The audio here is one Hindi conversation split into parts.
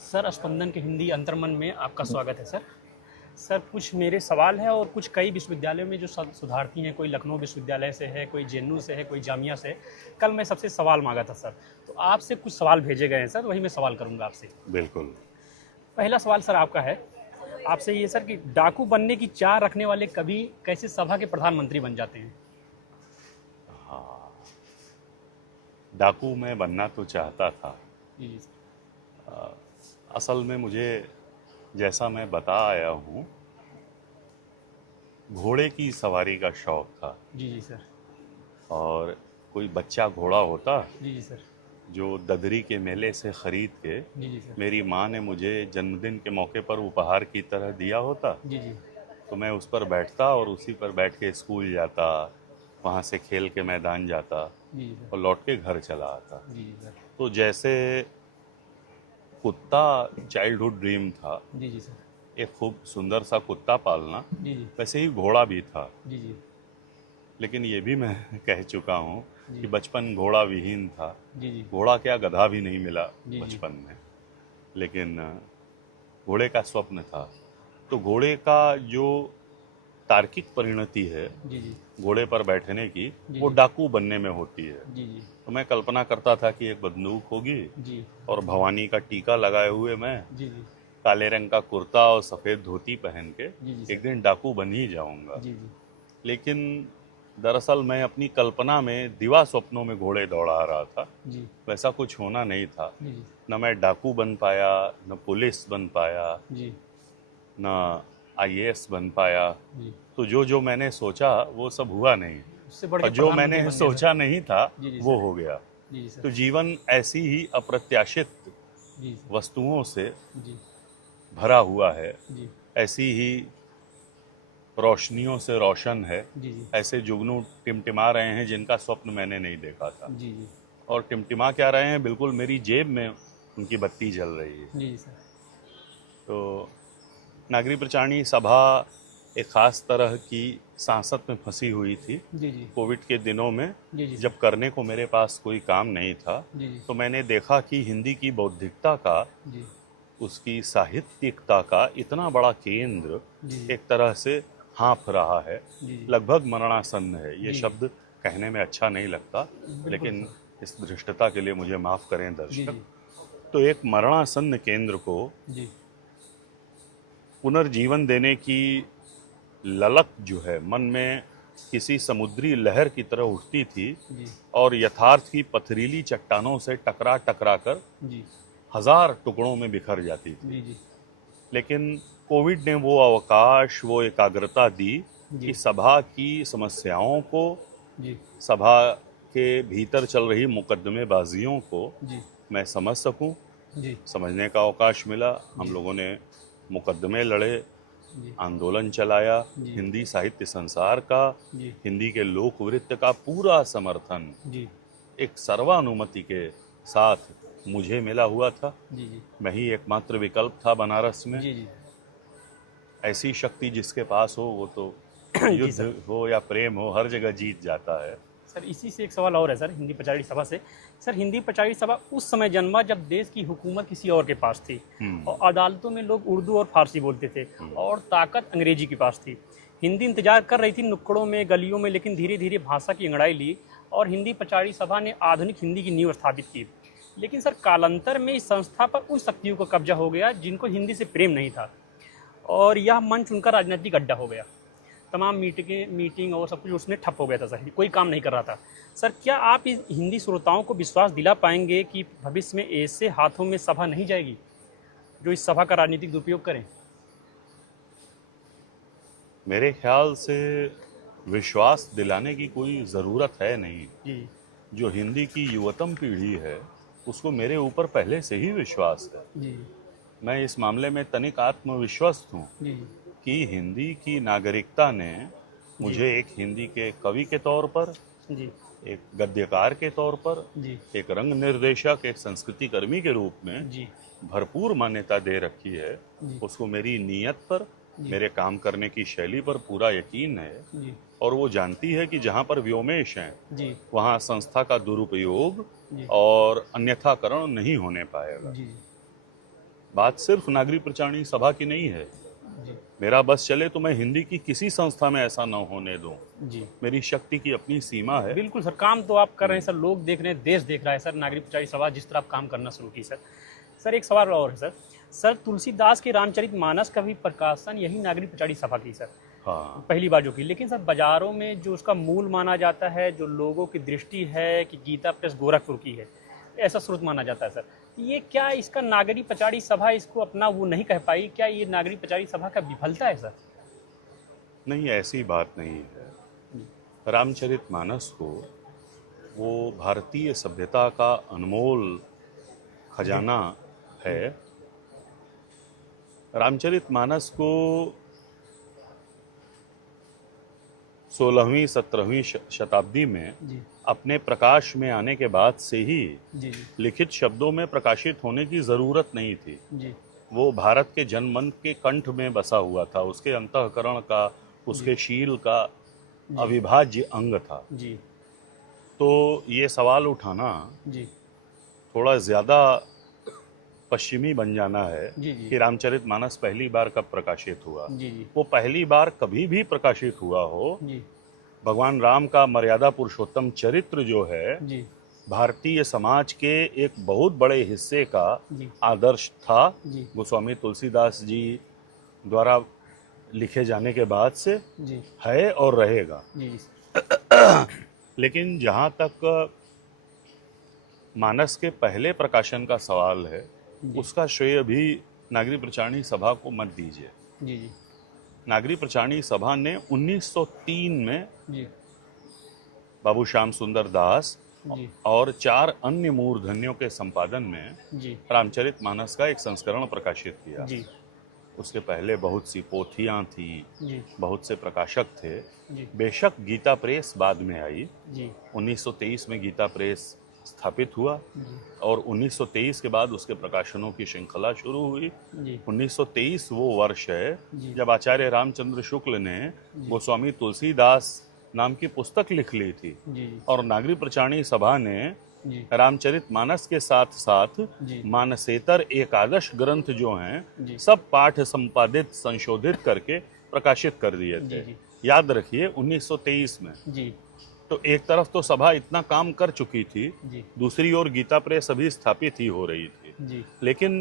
सर, स्पंदन के हिंदी अंतर्मन में आपका स्वागत है सर। सर, कुछ मेरे सवाल हैं और कुछ कई विश्वविद्यालयों में जो शोधार्थी हैं, कोई लखनऊ विश्वविद्यालय से है, कोई जेएनयू से है, कोई जामिया से है। कल मैं सबसे सवाल मांगा था सर, तो आपसे कुछ सवाल भेजे गए हैं सर, वही मैं सवाल करूंगा आपसे। बिल्कुल। पहला सवाल सर आपका है, आपसे ये सर कि डाकू बनने की चाह रखने वाले कभी कैसे सभा के प्रधानमंत्री बन जाते हैं? हाँ, डाकू मैं बनना तो चाहता था। जी जी सर। असल में मुझे, जैसा मैं बता आया हूँ, घोड़े की सवारी का शौक था। जी जी सर। और कोई बच्चा घोड़ा होता जी जी सर। जो ददरी के मेले से खरीद के जी जी सर। मेरी माँ ने मुझे जन्मदिन के मौके पर उपहार की तरह दिया होता, जी जी। तो मैं उस पर बैठता और उसी पर बैठ के स्कूल जाता, वहाँ से खेल के मैदान जाता जी जी सर। और लौट के घर चला आता। जी जी सर। तो जैसे कुत्ता चाइल्डहुड ड्रीम था, जी जी सर। एक खूब सुंदर सा कुत्ता पालना, जी जी। वैसे ही घोड़ा भी था। जी जी। लेकिन ये भी मैं कह चुका हूँ जी कि बचपन घोड़ा विहीन था। जी। जी घोड़ा क्या, गधा भी नहीं मिला जी। बचपन में। लेकिन घोड़े का स्वप्न था। तो घोड़े का जो तार्किक परिणति है जी। जी घोड़े पर बैठने की, जी। वो डाकू बनने में होती है। जी जी। तो मैं कल्पना करता था कि एक बंदूक होगी जी और भवानी का टीका लगाए हुए मैं जी। जी काले रंग का कुर्ता और सफ़ेद धोती पहन के जी। जी एक सर। दिन डाकू बन ही जाऊंगा। जी जी। लेकिन दरअसल मैं अपनी कल्पना में दिवा स्वप्नों में घोड़े दौड़ा रहा था। जी वैसा कुछ होना नहीं था। जी। जी न मैं डाकू बन पाया, न पुलिस बन पाया, जी। न आईएएस बन पाया। जी। तो जो जो मैंने सोचा वो सब हुआ नहीं, उससे बढ़ और के जो प्रधानमंत्री मैंने बन गए सर। सोचा नहीं था जी जी वो सर। हो गया। जी जी सर। तो जीवन ऐसी ही अप्रत्याशित जी सर। वस्तुओं से जी भरा हुआ है, जी। ऐसी ही रोशनियों से रोशन है। जी जी। ऐसे जुगनू टिमटिमा रहे हैं जिनका स्वप्न मैंने नहीं देखा था। जी जी। और टिमटिमा क्या रहे हैं, बिल्कुल मेरी जेब में उनकी बत्ती जल रही है। जी सर। तो नागरिक प्रचारणी सभा एक खास तरह की सांसत में फंसी हुई थी। जी जी। कोविड के दिनों में जी जी सर। जब करने को मेरे पास कोई काम नहीं था, जी जी। तो मैंने देखा कि हिंदी की बौद्धिकता का, जी उसकी साहित्यिकता का इतना बड़ा केंद्र जी। एक तरह से हाँफ रहा है, जी जी। लगभग मरणासन्न है। ये जी। शब्द कहने में अच्छा नहीं लगता, बिल्कुल लेकिन सर। इस धृष्टता के लिए मुझे माफ़ करें जी दर्शक। जी। तो एक मरणासन्न केंद्र को जी पुनर्जीवन देने की ललक जो है मन में किसी समुद्री लहर की तरह उठती थी, जी। और यथार्थ की पथरीली चट्टानों से टकरा टकरा कर जी हजार टुकड़ों में बिखर जाती थी। जी। जी लेकिन कोविड ने वो अवकाश, वो एकाग्रता दी कि जी। सभा की समस्याओं को, जी सभा के भीतर चल रही मुकदमेबाजियों को जी। मैं समझ सकूं। जी समझने का अवकाश मिला। हम जी। लोगों ने मुकदमे लड़े, जी आंदोलन चलाया। जी। हिंदी साहित्य संसार का, जी हिंदी के लोक वृत्त का पूरा समर्थन जी। एक सर्वानुमति के साथ मुझे मिला हुआ था। जी जी। मैं ही एकमात्र विकल्प था बनारस में। जी जी। ऐसी शक्ति जिसके पास हो, वो तो जी सर। युद्ध हो या प्रेम हो, हर जगह जीत जाता है। सर, इसी से एक सवाल और है सर, हिंदी प्रचारित सभा से। सर, हिंदी प्रचारित सभा उस समय जन्मा जब देश की हुकूमत किसी और के पास थी और अदालतों में लोग उर्दू और फारसी बोलते थे और ताकत अंग्रेजी के पास थी। हिंदी इंतजार कर रही थी नुक्कड़ों में, गलियों में, लेकिन धीरे धीरे भाषा की अंगड़ाई ली और हिंदी प्रचारित सभा ने आधुनिक हिंदी की नींव स्थापित की। लेकिन सर, कालांतर में इस संस्था पर उन शक्तियों का कब्जा हो गया जिनको हिंदी से प्रेम नहीं था और यह मंच उनका राजनीतिक अड्डा हो गया। तमाम मीटिंग और सब कुछ उसमें ठप हो गया था सर, कोई काम नहीं कर रहा था। सर, क्या आप इस हिंदी श्रोताओं को विश्वास दिला पाएंगे कि भविष्य में ऐसे हाथों में सभा नहीं जाएगी जो इस सभा का राजनीतिक दुरुपयोग करें? मेरे ख्याल से विश्वास दिलाने की कोई ज़रूरत है नहीं। जी जो हिंदी की युवतम पीढ़ी है, उसको मेरे ऊपर पहले से ही विश्वास है। जी। मैं इस मामले में तनिक आत्मविश्वस्त हूँ जी कि हिंदी की नागरिकता ने मुझे एक हिंदी के कवि के तौर पर, जी। एक गद्यकार के तौर पर, जी एक रंग निर्देशक, एक संस्कृति कर्मी के रूप में जी। भरपूर मान्यता दे रखी है। जी उसको मेरी नीयत पर, जी। मेरे काम करने की शैली पर पूरा यकीन है। जी और वो जानती है कि जहाँ पर व्योमेश हैं, जी। वहाँ संस्था का दुरुपयोग जी और अन्यथाकरण नहीं होने पाएगा। जी। बात सिर्फ नागरिक प्रचारणी सभा की नहीं है। जी मेरा बस चले तो मैं हिंदी की किसी संस्था में ऐसा न होने दूं। जी मेरी शक्ति की अपनी सीमा है। बिल्कुल सर, काम तो आप कर रहे हैं सर, लोग देख रहे हैं, देश देख रहा है सर, नागरिक प्रचारणी सभा जिस तरह आप काम करना शुरू की सर। सर एक सवाल और है सर, सर तुलसीदास के रामचरितमानस का भी प्रकाशन यही नागरिक प्रचारणी सभा की सर, हाँ, पहली बार जो की। लेकिन सर बाजारों में जो उसका मूल माना जाता है, जो लोगों की दृष्टि है कि गीता प्रेस गोरखपुर की है, ऐसा स्रोत माना जाता है सर। ये क्या इसका नागरिक प्रचारणी सभा इसको अपना वो नहीं कह पाई? क्या ये नागरिक प्रचारणी सभा का विफलता है सर? नहीं, ऐसी बात नहीं है। रामचरितमानस को वो भारतीय सभ्यता का अनमोल खजाना है। रामचरितमानस को 16वीं 17वीं शताब्दी में जी अपने प्रकाश में आने के बाद से ही जी जी लिखित शब्दों में प्रकाशित होने की जरूरत नहीं थी। जी वो भारत के जनमन के कंठ में बसा हुआ था, उसके अंतःकरण का, उसके शील का अविभाज्य अंग था। जी तो ये सवाल उठाना जी थोड़ा ज्यादा पश्चिमी बन जाना है जी जी कि रामचरितमानस पहली बार कब प्रकाशित हुआ। जी जी वो पहली बार कभी भी प्रकाशित हुआ हो, जी भगवान राम का मर्यादा पुरुषोत्तम चरित्र जो है जी भारतीय समाज के एक बहुत बड़े हिस्से का जी आदर्श था। जी गोस्वामी तुलसीदास जी द्वारा लिखे जाने के बाद से जी है और रहेगा। जी लेकिन जहाँ तक मानस के पहले प्रकाशन का सवाल है, उसका श्रेय भी नागरिक प्रचारणी सभा को मत दीजिए। जी जी नागरिक प्रचारणी सभा ने 1903 में जी बाबू श्याम सुंदर दास जी और 4 अन्य मूर्धन्यों के संपादन में जी रामचरितमानस का एक संस्करण प्रकाशित किया। जी उसके पहले बहुत सी पोथियां थी, जी बहुत से प्रकाशक थे। जी बेशक गीता प्रेस बाद में आई। जी 1923 में गीता प्रेस स्थापित हुआ जी और 1923 के बाद उसके प्रकाशनों की श्रृंखला शुरू हुई। जी 1923 वो वर्ष है जी जब आचार्य रामचंद्र शुक्ल ने गोस्वामी तुलसीदास नाम की पुस्तक लिख ली थी जी और नागरिक प्रचारणी सभा ने जी रामचरितमानस के साथ साथ जी मानसेतर एकादश ग्रंथ जो हैं जी सब पाठ संपादित संशोधित करके प्रकाशित कर दिए जी थे। जी याद रखिए 1923 में। जी तो एक तरफ तो सभा इतना काम कर चुकी थी, जी दूसरी ओर गीता प्रेस अभी स्थापित ही हो रही थी। जी लेकिन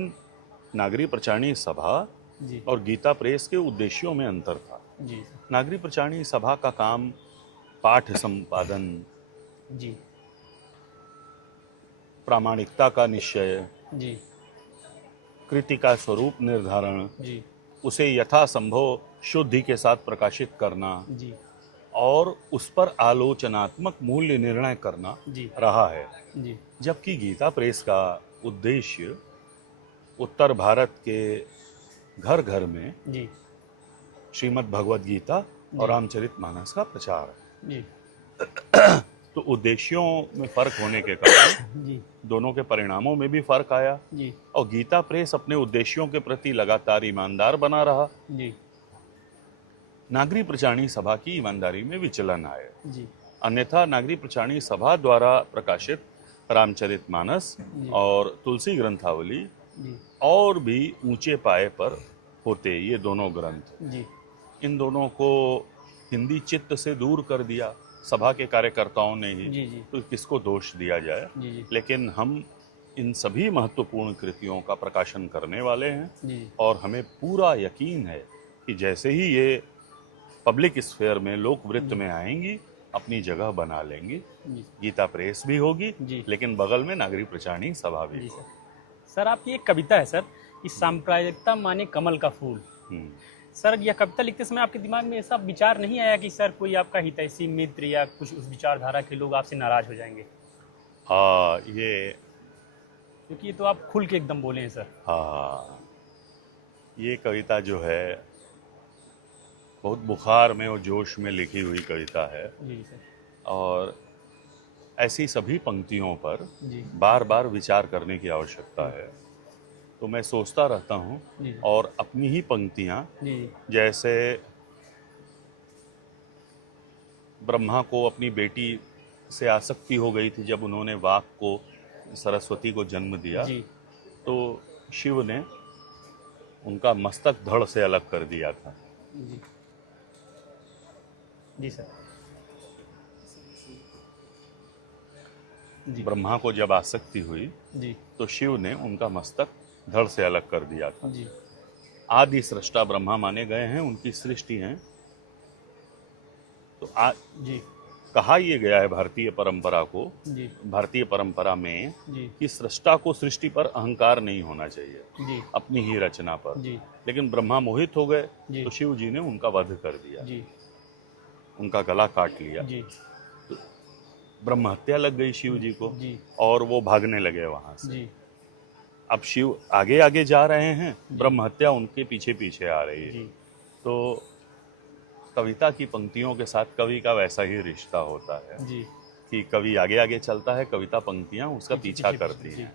नागरिक प्रचारणी सभा जी और गीता प्रेस के उद्देश्यों में अंतर था। जी नागरिक प्रचारणी सभा का काम पाठ संपादन, जी प्रामाणिकता का निश्चय, जी कृति का स्वरूप निर्धारण, जी उसे यथासंभव शुद्धि के साथ प्रकाशित करना जी और उस पर आलोचनात्मक मूल्य निर्णय करना जी रहा है। जी जबकि गीता प्रेस का उद्देश्य उत्तर भारत के घर घर में जी श्रीमद् भगवद गीता और रामचरितमानस का प्रचार है। जी तो उद्देश्यों में फर्क होने के कारण जी दोनों के परिणामों में भी फर्क आया जी और गीता प्रेस अपने उद्देश्यों के प्रति लगातार ईमानदार बना रहा। जी नागरिक प्रचारणी सभा की ईमानदारी में विचलन आए। जी अन्यथा नागरिक प्रचारणी सभा द्वारा प्रकाशित रामचरितमानस और तुलसी ग्रंथावली जी और भी ऊंचे पाए पर होते ये दोनों ग्रंथ। जी इन दोनों को हिंदी चित्त से दूर कर दिया सभा के कार्यकर्ताओं ने ही। जी जी तो किसको दोष दिया जाए। जी जी लेकिन हम इन सभी महत्वपूर्ण कृतियों का प्रकाशन करने वाले हैं जी और हमें पूरा यकीन है कि जैसे ही ये पब्लिक स्फेयर में लोक वृत्त में आएंगी अपनी जगह बना लेंगी। जी गीता प्रेस भी होगी जी लेकिन बगल में नागरिक प्रचारणी सभा भी जी होगी। सर आपकी एक कविता है सर कि सांप्रदायिकता माने कमल का फूल। हम्म। सर यह कविता लिखते समय आपके दिमाग में ऐसा विचार नहीं आया कि सर कोई आपका हितैषी मित्र या कुछ उस विचारधारा के लोग आपसे नाराज हो जाएंगे? ये क्योंकि ये तो आप खुल के एकदम बोले हैं सर। हाँ, ये कविता जो है बहुत बुखार में और जोश में लिखी हुई कविता है जी सर। और ऐसी सभी पंक्तियों पर जी बार बार विचार करने की आवश्यकता है। तो मैं सोचता रहता हूँ जी और अपनी ही पंक्तियाँ जी जैसे ब्रह्मा को अपनी बेटी से आसक्ति हो गई थी जब उन्होंने वाक को सरस्वती को जन्म दिया। जी तो शिव ने उनका मस्तक धड़ से अलग कर दिया था। जी जी सर। जी ब्रह्मा को जब आसक्ति हुई जी तो शिव ने उनका मस्तक धड़ से अलग कर दिया था। जी आदि सृष्टा ब्रह्मा माने गए हैं, उनकी सृष्टि है। तो जी कहा यह गया है भारतीय परंपरा को, जी भारतीय परंपरा में, जी कि सृष्टा को सृष्टि पर अहंकार नहीं होना चाहिए, जी अपनी ही रचना पर। जी लेकिन ब्रह्मा मोहित हो गए जी तो शिव जी ने उनका वध कर दिया, जी उनका गला काट लिया। जी ब्रह्म हत्या लग गई शिव जी को, जी और वो भागने लगे वहां से। जी अब शिव आगे आगे जा रहे हैं, ब्रह्म हत्या उनके पीछे पीछे आ रही है। जी तो कविता की पंक्तियों के साथ कवि का वैसा ही रिश्ता होता है जी कि कवि आगे आगे चलता है, कविता पंक्तियां उसका पीछा करती जी हैं।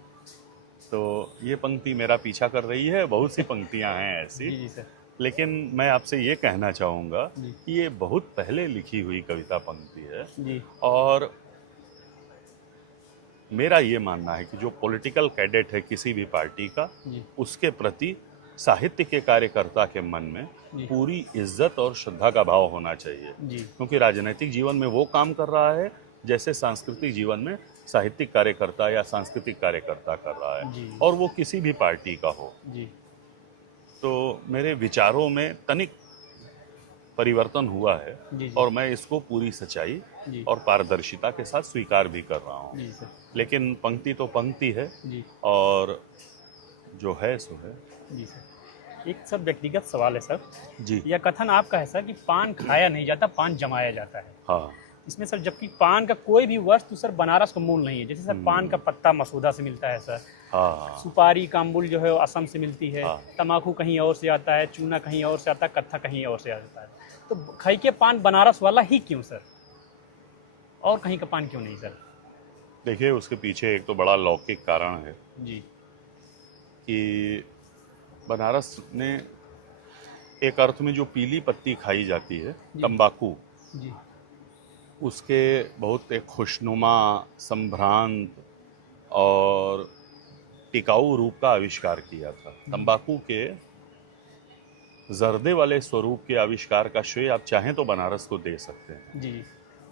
तो ये पंक्ति मेरा पीछा कर रही है, बहुत सी पंक्तियां हैं ऐसी। जी सर। लेकिन मैं आपसे ये कहना चाहूँगा जी कि ये बहुत पहले लिखी हुई कविता पंक्ति है, जी और मेरा ये मानना है कि जो पॉलिटिकल कैडेट है किसी भी पार्टी का, जी उसके प्रति साहित्य के कार्यकर्ता के मन में जी पूरी इज्जत और श्रद्धा का भाव होना चाहिए। जी क्योंकि राजनीतिक जीवन में वो काम कर रहा है जैसे सांस्कृतिक जीवन में साहित्यिक कार्यकर्ता या सांस्कृतिक कार्यकर्ता कर रहा है, जी और वो किसी भी पार्टी का हो। जी तो मेरे विचारों में तनिक परिवर्तन हुआ है, जी और मैं इसको पूरी सच्चाई जी और पारदर्शिता के साथ स्वीकार भी कर रहा हूँ। जी सर। लेकिन पंक्ति तो पंक्ति है, जी और जो है सो है। जी सर, एक सर व्यक्तिगत सवाल है सर। जी यह कथन आपका है सर कि पान खाया नहीं जाता, पान जमाया जाता है। हाँ इसमें सर जबकि पान का कोई भी वस्तु सर बनारस का मूल नहीं है। जैसे सर पान का पत्ता मसूदा से मिलता है सर, हाँ सुपारी काम्बुल जो है वो असम से मिलती है, हाँ। तम्बाकू कहीं और से आता है, चूना कहीं और से आता है, कत्था कहीं और से आता है। तो खई के पान बनारस वाला ही क्यों सर, और कहीं का पान क्यों नहीं सर? देखिए, उसके पीछे एक तो बड़ा लौकिक कारण है जी कि बनारस ने एक अर्थ में जो पीली पत्ती खाई जाती है, तंबाकू, जी उसके बहुत एक खुशनुमा, संभ्रांत और टिकाऊ रूप का आविष्कार किया था। तंबाकू के जर्दे वाले स्वरूप के आविष्कार का श्रेय आप चाहें तो बनारस को दे सकते हैं। जी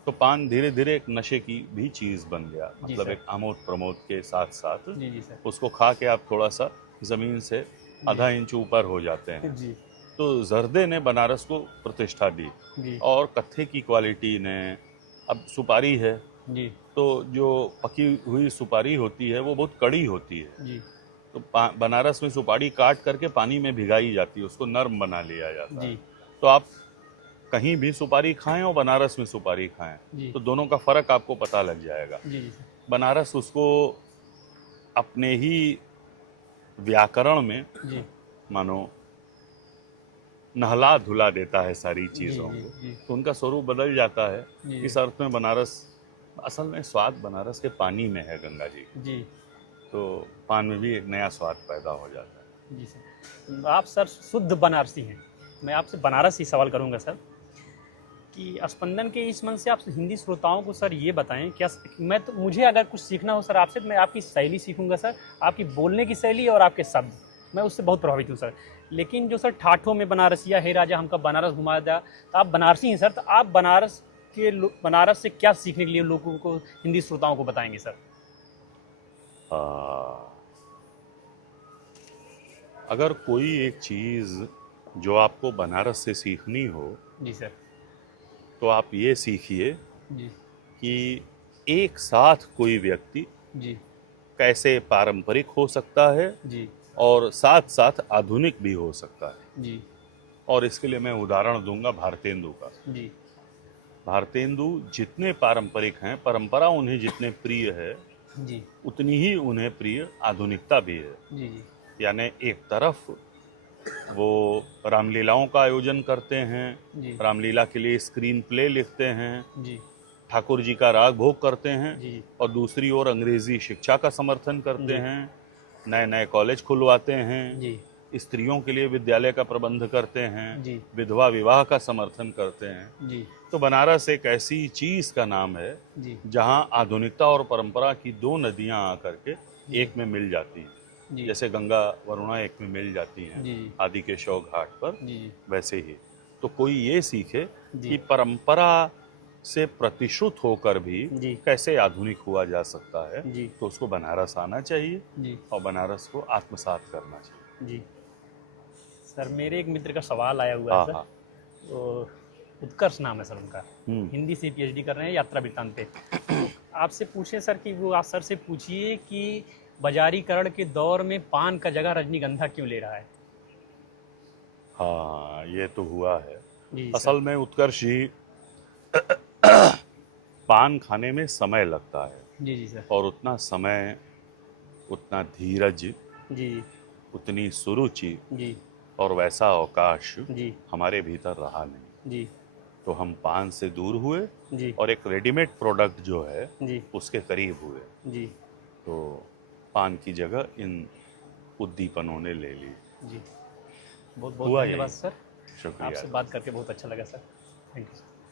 तो पान धीरे धीरे एक नशे की भी चीज़ बन गया, जी मतलब सर। एक आमोद प्रमोद के साथ साथ जी जी सर। उसको खा के आप थोड़ा सा ज़मीन से आधा इंच ऊपर हो जाते हैं। जी तो जर्दे ने बनारस को प्रतिष्ठा दी, जी और कत्थे की क्वालिटी ने, अब सुपारी है जी तो जो पकी हुई सुपारी होती है वो बहुत कड़ी होती है। जी तो बनारस में सुपारी काट करके पानी में भिगाई जाती है, उसको नर्म बना लिया जाता है। जी तो आप कहीं भी सुपारी खाएं और बनारस में सुपारी खाएं जी तो दोनों का फ़र्क आपको पता लग जाएगा। जी जी सर। बनारस उसको अपने ही व्याकरण में जी मानो नहला धुला देता है सारी चीज़ों जी, को, जी। तो उनका स्वरूप बदल जाता है। जी। इस अर्थ में बनारस, असल में स्वाद बनारस के पानी में है, गंगा जी, जी तो पान में भी एक नया स्वाद पैदा हो जाता है। जी सर। आप सर शुद्ध बनारसी हैं, मैं आपसे बनारस ही सवाल करूंगा सर कि स्पंदन के इस मन से आप हिंदी श्रोताओं को सर ये बताएं, क्या मुझे अगर कुछ सीखना हो सर आपसे, तो मैं आपकी शैली सीखूंगा सर, आपकी बोलने की शैली और आपके शब्द, मैं उससे बहुत प्रभावित हूँ सर। लेकिन जो सर ठाठों में बनारसिया है राजा हमका बनारस घुमा दिया, तो आप बनारसी हैं सर, तो आप बनारस से क्या सीखने के लिए लोगों को, हिंदी श्रोताओं को बताएंगे सर? अगर कोई एक चीज़ जो आपको बनारस से सीखनी हो जी सर। तो आप ये सीखिए जी कि एक साथ कोई व्यक्ति जी कैसे पारंपरिक हो सकता है जी और साथ साथ आधुनिक भी हो सकता है। जी और इसके लिए मैं उदाहरण दूंगा भारतेंदु का। जी भारतेंदु जितने पारंपरिक हैं, परंपरा उन्हें जितने प्रिय है, जी उतनी ही उन्हें प्रिय आधुनिकता भी है। जी जी यानी एक तरफ वो रामलीलाओं का आयोजन करते हैं, जी रामलीला के लिए स्क्रीन प्ले लिखते हैं, जी ठाकुर जी का राग भोग करते हैं, जी और दूसरी ओर अंग्रेजी शिक्षा का समर्थन करते जी। हैं, नए नए कॉलेज खुलवाते हैं, जी स्त्रियों के लिए विद्यालय का प्रबंध करते हैं, जी विधवा विवाह का समर्थन करते हैं। जी तो बनारस एक ऐसी चीज़ का नाम है जी जहां आधुनिकता और परंपरा की दो नदियां आकर के एक में मिल जाती हैं। जी। जैसे गंगा वरुणा एक में मिल जाती हैं जी आदि के शव घाट पर, जी वैसे ही तो कोई ये सीखे जी कि परंपरा से प्रतिश्रुत होकर भी जी कैसे आधुनिक हुआ जा सकता है, जी तो उसको बनारस आना चाहिए जी और बनारस को आत्मसात करना चाहिए। जी। सर मेरे एक मित्र का सवाल आया हुआ है हाँ सर, हाँ। तो उत्कर्ष नाम है सर उनका, हिंदी से पीएचडी कर रहे हैं यात्रा वृत्तांत पे। तो आपसे पूछे सर कि वो आप सर से पूछिए कि बाजारीकरण के दौर में पान का जगह रजनीगंधा क्यों ले रहा है। हाँ, ये तो हुआ है। जी असल सर। में उत्कर्ष जी, पान खाने में समय लगता है जी जी सर। और उतना समय, उतना धीरज, जी उतनी सुरुचि जी और वैसा अवकाश जी हमारे भीतर रहा नहीं। जी तो हम पान से दूर हुए जी और एक रेडीमेड प्रोडक्ट जो है जी उसके करीब हुए। जी तो पान की जगह इन उद्दीपनों ने ले ली। जी। बहुत बहुत हुआ धन्यवाद यही। सर, शुक्रिया। आपसे बात करके बहुत अच्छा लगा सर। Thank you sir.